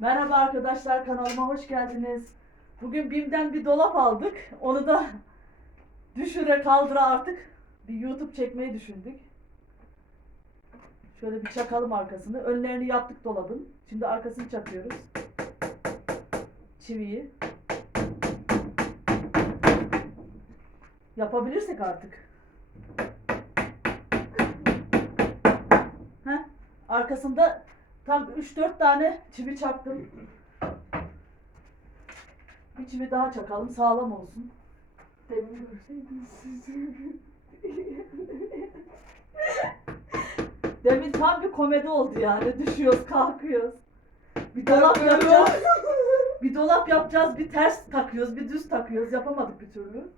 Merhaba arkadaşlar kanalıma hoş geldiniz. Bugün BİM'den bir dolap aldık. Onu da düşüre kaldıra artık bir YouTube çekmeyi düşündük. Şöyle bir çakalım arkasını. Önlerini yaptık dolabın. Şimdi arkasını çakıyoruz. Çiviyi. Yapabilirsek artık. Heh. Arkasında tam 3-4 tane çivi çaktım. Bir çivi daha çakalım sağlam olsun. Demin görseydiniz sizi. Demin tam bir komedi oldu yani. Düşüyoruz, kalkıyoruz. Bir dolap yapacağız. Bir dolap yapacağız, bir ters takıyoruz, bir düz takıyoruz. Yapamadık bir türlü.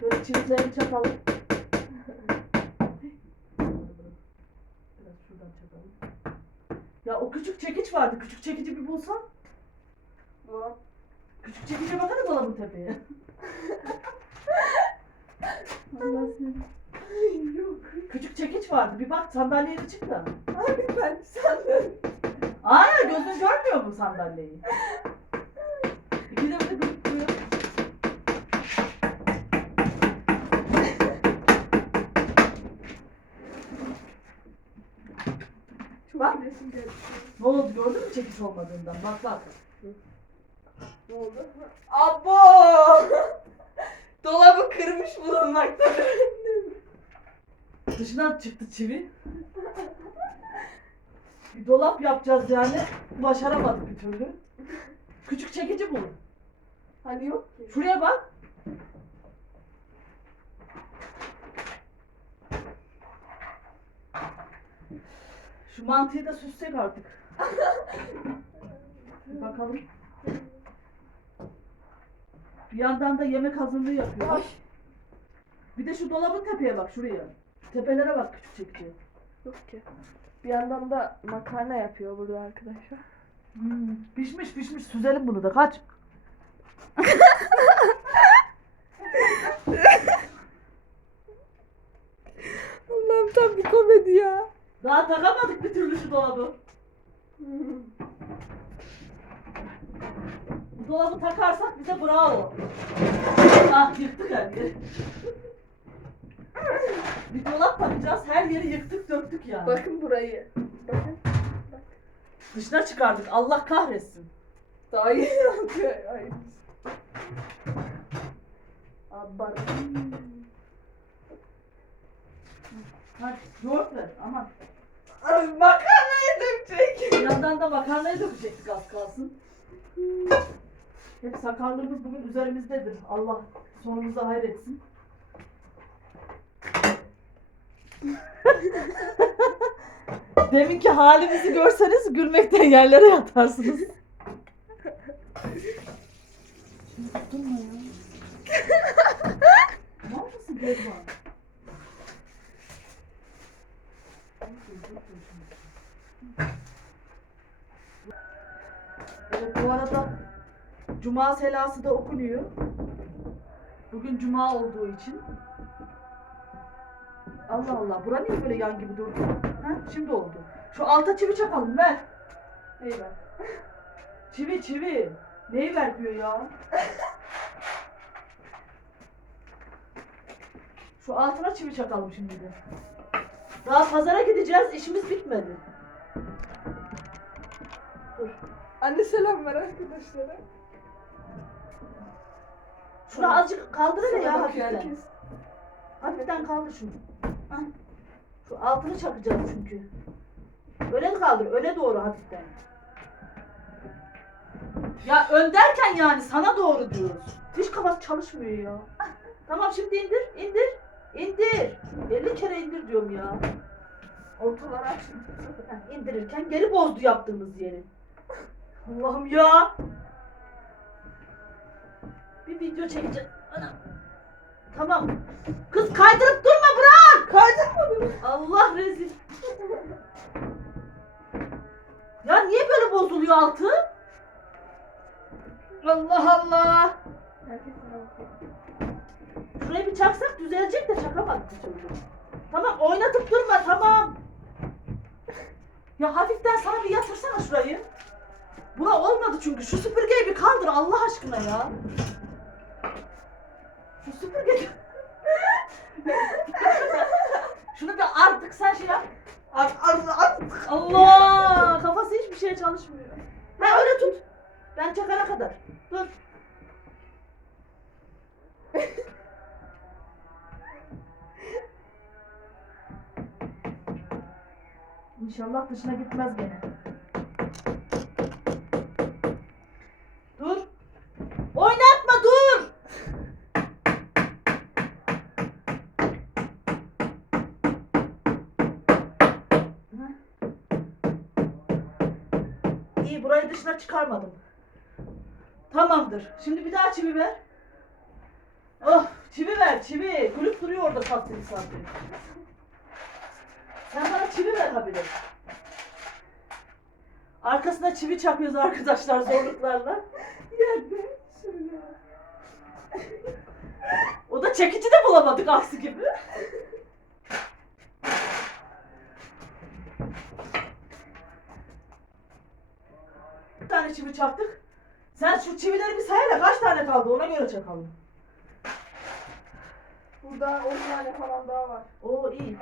Şöyle çivilerini çakalım. Çakalım. Ya o küçük çekiç vardı. Küçük çekici bir bulsam. Dolap. Küçük çekice bakarız dolabın tepeye. Allah seni. Yok. Küçük çekiç vardı. Bir bak sandalyeye çık da. Abi ben sandım. Aa gözün görmüyor mu sandalyeyi? Bir de gözüküyor. Çok Bak. Ne oldu gördün mü çekiç olmadığından? Bak bak. Ne oldu? Abo! Dolabı kırmış bulunmaktadır. Dışından çıktı çivi. Bir dolap yapacağız yani. Başaramadık bir türlü. Küçük çekici bulun. hani yok ki. Şuraya bak. Şu mantıyı da süssek artık. Bir bakalım. Bir yandan da yemek hazırlığı Ay. yapıyoruz. Bir de şu dolabın tepeye bak şuraya. Tepelere bak küçük çekici. Yok ki. Bir yandan da makarna yapıyor burada arkadaşlar. Hmm, pişmiş pişmiş süzelim bunu da kaç. Allah'ım tam bir komedi ya. Daha takamadık bir türlü şu dolabı. Dolabı takarsak bize bravo. Ah yıktık her yeri. Bir dolap takacağız her yeri yıktık döktük yani. Bakın burayı. Bakın. Dışına çıkardık Allah kahretsin. Daha yeni yapıyor. Ay. Abar. Ver aman. Ay, Makarnayı dökecek. Yandan da makarnayı dökecektik az kalsın. Hep sakarlığımız bugün üzerimizdedir. Allah sonumuzu hayretsin. Deminki halimizi görseniz gülmekten yerlere yatarsınız. Durma ya. Ne yapıyorsun Gezban? Evet bu arada Cuma selası da okunuyor. Bugün Cuma olduğu için. Allah Allah. Bura niye böyle yan gibi durdu? Ha? Şimdi oldu. Şu alta çivi çakalım ver. Neyi ver? Çivi çivi. Neyi ver diyor ya? Şu altına çivi çakalım şimdi de. Daha pazara gideceğiz. işimiz bitmedi. Dur. Anne selam ver arkadaşlara. Şunu azıcık kaldır hele ya hafiften. Hafiften kaldır şunu. Hah. Şu altını çakacağız çünkü. Öne kaldır, öne doğru hafiften. Ya ön derken yani sana doğru diyoruz. Hiç kafası çalışmıyor ya. Tamam şimdi indir, indir, indir. 50 kere indir diyorum ya. Açın. Heh, indirirken geri bozdu yaptığımız yeri. Allah'ım ya. Bir video çekeceğim. Ana. Tamam. Kız kaydırıp durma bırak. Kaydırmadım. Allah rezil. Ya niye böyle bozuluyor altı? Allah Allah. Şurayı bir çaksak düzelecek de çakamadık türlü. Tamam oynatıp durma tamam. Ya hafiften sana bir yatırsana şurayı. Buna olmadı çünkü. Şu süpürgeyi bir kaldır Allah aşkına ya. Şu. Şunu bir artık sen şey yap. Art, art, art. Allah! Kafası hiçbir şeye çalışmıyor. Ha öyle tut. Ben çakana kadar. Dur. İnşallah dışına gitmez gene. Dışına çıkarmadım. Tamamdır. Şimdi bir daha çivi ver. Oh çivi ver çivi. Gülüp duruyor orada saatini saatini. Sen bana çivi ver habire. Arkasına çivi çakıyoruz arkadaşlar zorluklarla. Yerde sürünüyor. O da çekici de bulamadık aksi gibi. Bir tane çivi çaktık. Sen şu çivileri bir say hele kaç tane kaldı ona göre çakalım. Burada 10 tane falan daha var. Oo iyi.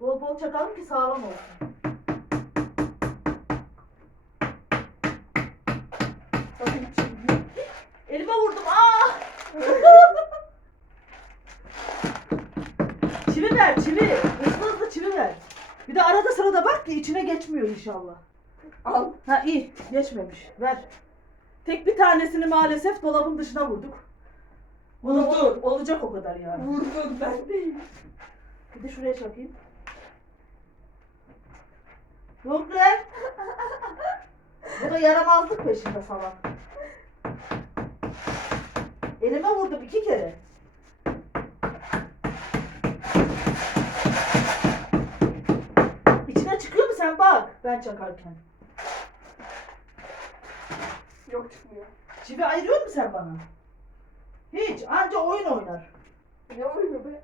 Bol bol çakalım ki sağlam olsun. Bakın. Elime vurdum. Aa! çivi ver çivi. Hızlı hızlı çivi ver. Bir de arada sırada bak ki içine geçmiyor inşallah. Al. Ha iyi geçmemiş. Ver. Tek bir tanesini maalesef dolabın dışına vurduk. O da Vurdu. ol- olacak o kadar yani. Vurdun ben değil. Bir de şuraya çakayım. Yok lan. Bu da yaramazlık peşinde falan. Elime vurdum iki kere. İçine çıkıyor mu sen bak ben çakarken. Yok çıkmıyor. Çivi ayırıyor musun sen bana? Hiç anca oyun oynar. Ne oyunu be?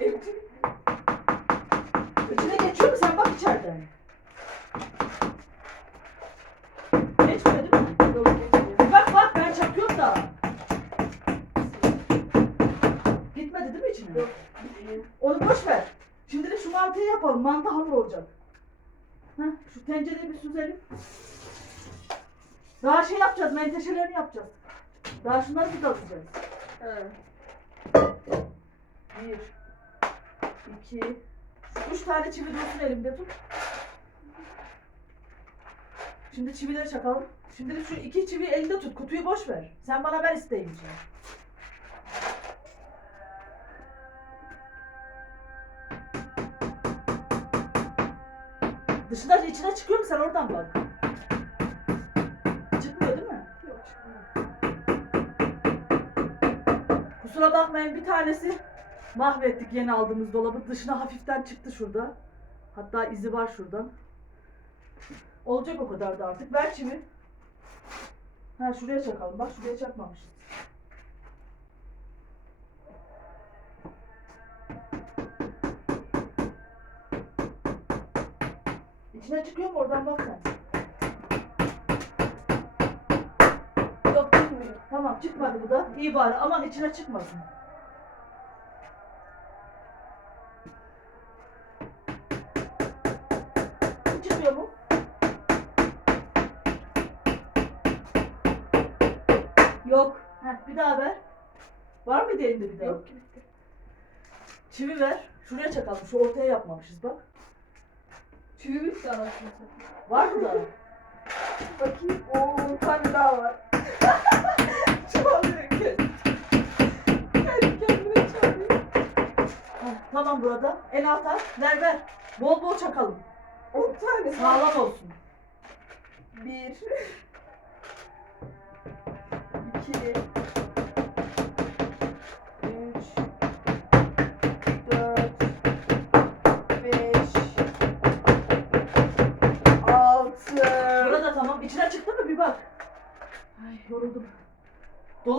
Evcil. İçine geçiyor mu sen bak içeriden. Geçmiyor değil mi? Yok geçmiyor. Bak bak ben çakıyorum da. Gitmedi değil mi içine? Yok. Gitmiyor. Onu boş ver. Şimdi de şu mantıyı yapalım. Mantı hamur olacak. Heh, şu tencereyi bir süzelim. Daha şey yapacağız, menteşelerini yapacağız. Daha şunları bir dağıtacağız. He. Bir, iki, üç tane çivi dursun elimde tut. Şimdi çivileri çakalım. Şimdi de şu iki çivi elinde tut. Kutuyu boş ver. Sen bana ver isteyince. Dışına içine çıkıyor mu sen oradan bak. Kusura bakmayın bir tanesi mahvettik yeni aldığımız dolabı. Dışına hafiften çıktı şurada. Hatta izi var şuradan. Olacak o kadar da artık. Ver çivi. Ha şuraya çakalım. Bak şuraya çakmamışız. İçine çıkıyor mu oradan bak sen. Tamam çıkmadı bu da. İyi bari aman içine çıkmasın. Bu Çıkıyor mu? Yok. Heh, bir daha ver. Var mıydı elinde bir daha? Yok. Çivi ver. Şuraya çakalım. Şu ortaya yapmamışız bak. Çivi bitti anasını satayım. Var mı daha? Bakayım. Oo bir tane daha var. Çalıyor kendi. Kendi kendine çalıyor. Heh, tamam burada. En alta. Ver ver. Bol bol çakalım. 10 tane. Sağlam olsun. Bir.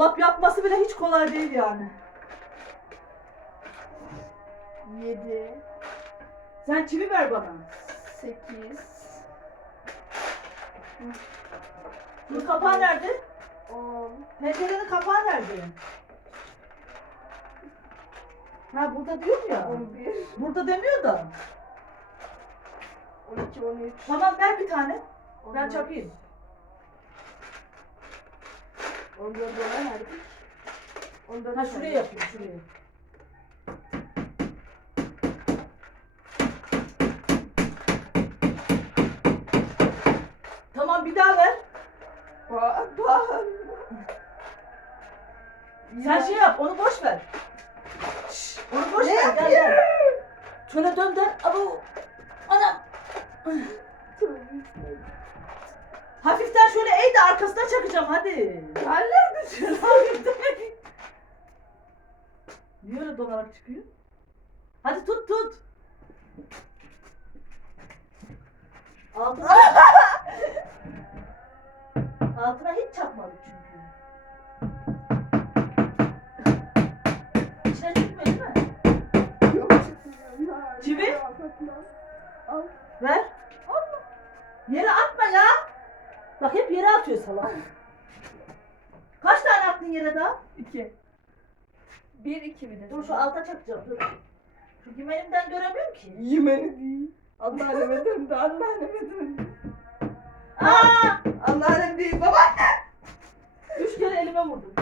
Dolap yapması bile hiç kolay değil yani. Yedi. Sen çivi ver bana. Sekiz. Bu kapağı nerede? On. Pencerenin kapağı nerede? Ha burada diyor ya. On bir. Burada demiyor da. On iki. On üç. Tamam ver bir tane. on Ben dört. On dört ona verdik. On dört. Ha şuraya yapayım şuraya. Tamam bir daha ver. Ba ba. Sen şey yap onu boş ver. Şşş, onu boş Ne ver gel gel. Şöyle dön dön. Abu. Anam. Hafiften şöyle eğ de arkasına çakacağım hadi. Haller Şöyle hafiften. Niye öyle donarak çıkıyor? Hadi tut tut. Altına, altına hiç çakmadık çünkü. İçine çıkmıyor salak. Kaç tane attın yere daha? İki. Bir iki bir de. Dur şu alta çakacağım dur. Çünkü elimden göremiyorum ki. Yemeni değil. Anneanneme döndü. Anneanneme döndü. Aa! Anneannem değil. Baba. Üç kere elime vurdum.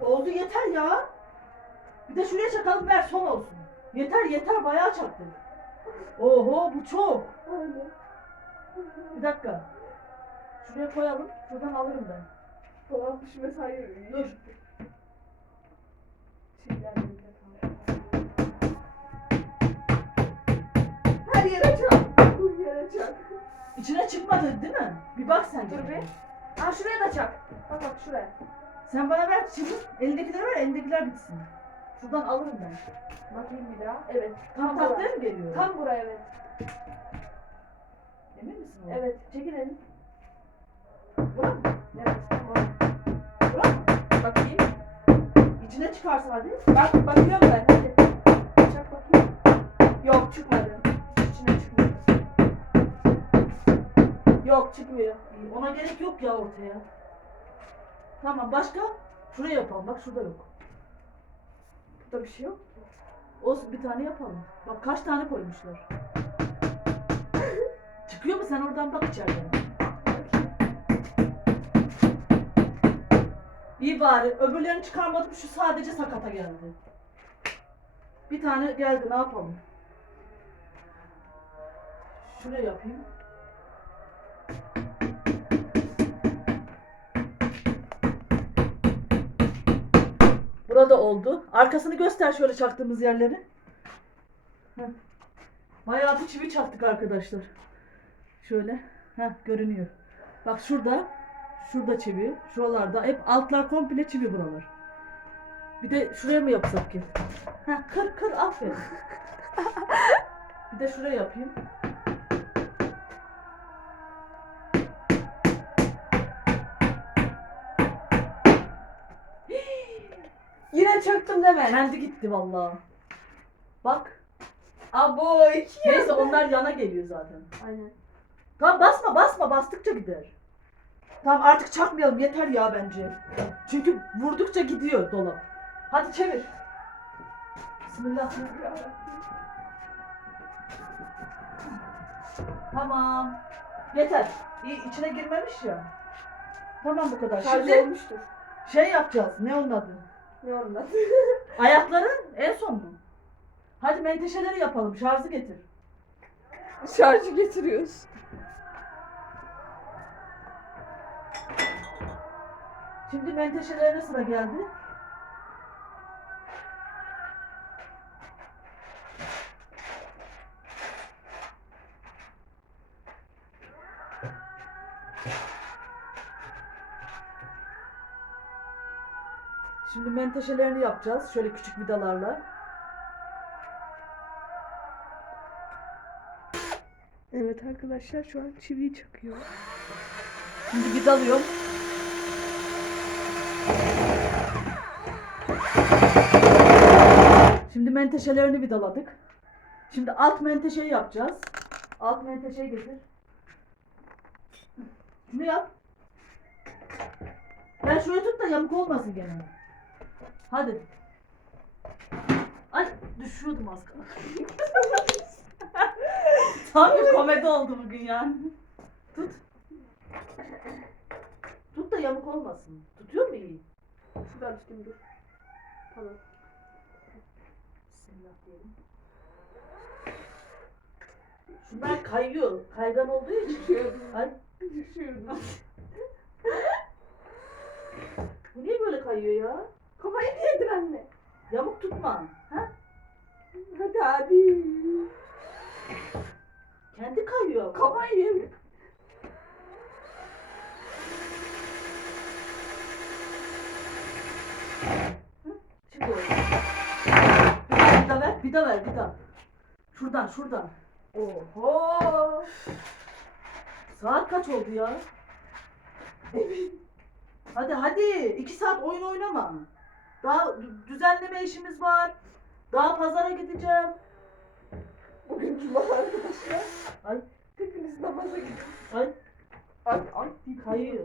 Oldu yeter ya. Bir de şuraya çakalım ver son olsun. Yeter yeter bayağı çaktık. Oho bu çok. Bir dakika. Şuraya koyalım. Şuradan alırım ben. Dolap düşmesi hayır. Dur. Kaldı. Her yere çak. Bu yere çak. İçine çıkmadı değil mi? Bir bak sen. Dur bir. Aa şuraya da çak. Bak bak şuraya. Sen bana ver şimdi. Elindekileri ver elindekiler bitsin. Şuradan alırım ben. Bakayım bir daha. Evet. Tam Tam buraya. mı geliyor? Tam buraya evet. Emin misin? oğlum? Evet. Çekil elini. Bırak. Evet. Tamam. Bırak. Bakayım. İçine çıkarsın hadi. Bak bakıyorum ben. Hadi. Çak bakayım. Yok çıkmadı. İçine çıkmadı. Yok çıkmıyor. Ona gerek yok ya ortaya. Tamam başka? Şuraya yapalım. Bak şurada yok. Burada bir şey yok. Olsun bir tane yapalım. Bak kaç tane koymuşlar. Çıkıyor mu sen oradan bak içeriden. İyi bari. Öbürlerini çıkarmadım. Şu sadece sakata geldi. Bir tane geldi. Ne yapalım? Şuraya yapayım. Burada oldu. Arkasını göster şöyle çaktığımız yerleri. Heh. Bayağı bir çivi çaktık arkadaşlar. Şöyle. Heh, görünüyor. Bak şurada. Şurada çivi. Şuralarda. Hep altlar komple çivi buralar. Bir de şuraya mı yapsak ki? Heh, kır kır aferin. bir de şuraya yapayım. Çöktüm deme. Kendi gitti vallahi. Bak. Abo iki. Neyse onlar yana geliyor zaten. Aynen. Tamam basma basma bastıkça gider. Tamam artık çakmayalım yeter ya bence. Çünkü vurdukça gidiyor dolap. Hadi çevir. Bismillah. Tamam. Yeter. İyi, içine girmemiş ya. Tamam bu kadar. Şarj Şimdi olmuştur. şey yapacağız. Ne onun adı? Ne ondan? Ayakları en son mu? Hadi menteşeleri yapalım. Şarjı getir. Şarjı getiriyoruz. Şimdi menteşelerine sıra geldi. Menteşelerini yapacağız. Şöyle küçük vidalarla. Evet arkadaşlar şu an çiviyi çakıyor. Şimdi vidalıyorum. Şimdi menteşelerini vidaladık. Şimdi alt menteşeyi yapacağız. Alt menteşeyi getir. Şunu yap. Ben şurayı tut da yamuk olmasın gene. Hadi. Ay düşüyordum az kalsın. Tam bir komedi oldu bugün yani. Tut. Tut da yamuk olmasın. Tutuyor mu iyi? Şuradan tutayım dur. Tamam. Bismillah diyelim. Şunlar kayıyor. Kaygan olduğu için. Düşüyorum. Ay, Düşüyorum. bu niye böyle kayıyor ya? Kafayı yedin anne. Yamuk tutma. Ha? Hadi hadi. Kendi kayıyor. Kafayı daha, bir daha ver. Bir daha ver. Bir daha. Şuradan şuradan. Oho. Saat kaç oldu ya? Hadi hadi. iki saat oyun oynama. Daha dü- düzenleme işimiz var. Daha pazara gideceğim. Bugün cuma arkadaşlar. Ay Hepiniz namaza gidin. ay Ay ay. kayıyor.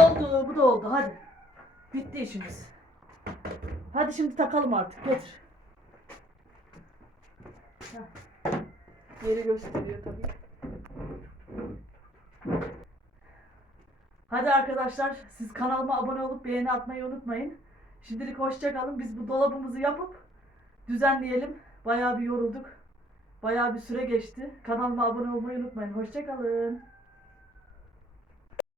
Oldu bu da oldu hadi. Bitti işimiz. Hadi şimdi takalım artık getir. Yeri gösteriyor tabii. Hadi arkadaşlar siz kanalıma abone olup beğeni atmayı unutmayın. Şimdilik hoşça kalın. Biz bu dolabımızı yapıp düzenleyelim. Bayağı bir yorulduk. Bayağı bir süre geçti. Kanalıma abone olmayı unutmayın. Hoşça kalın.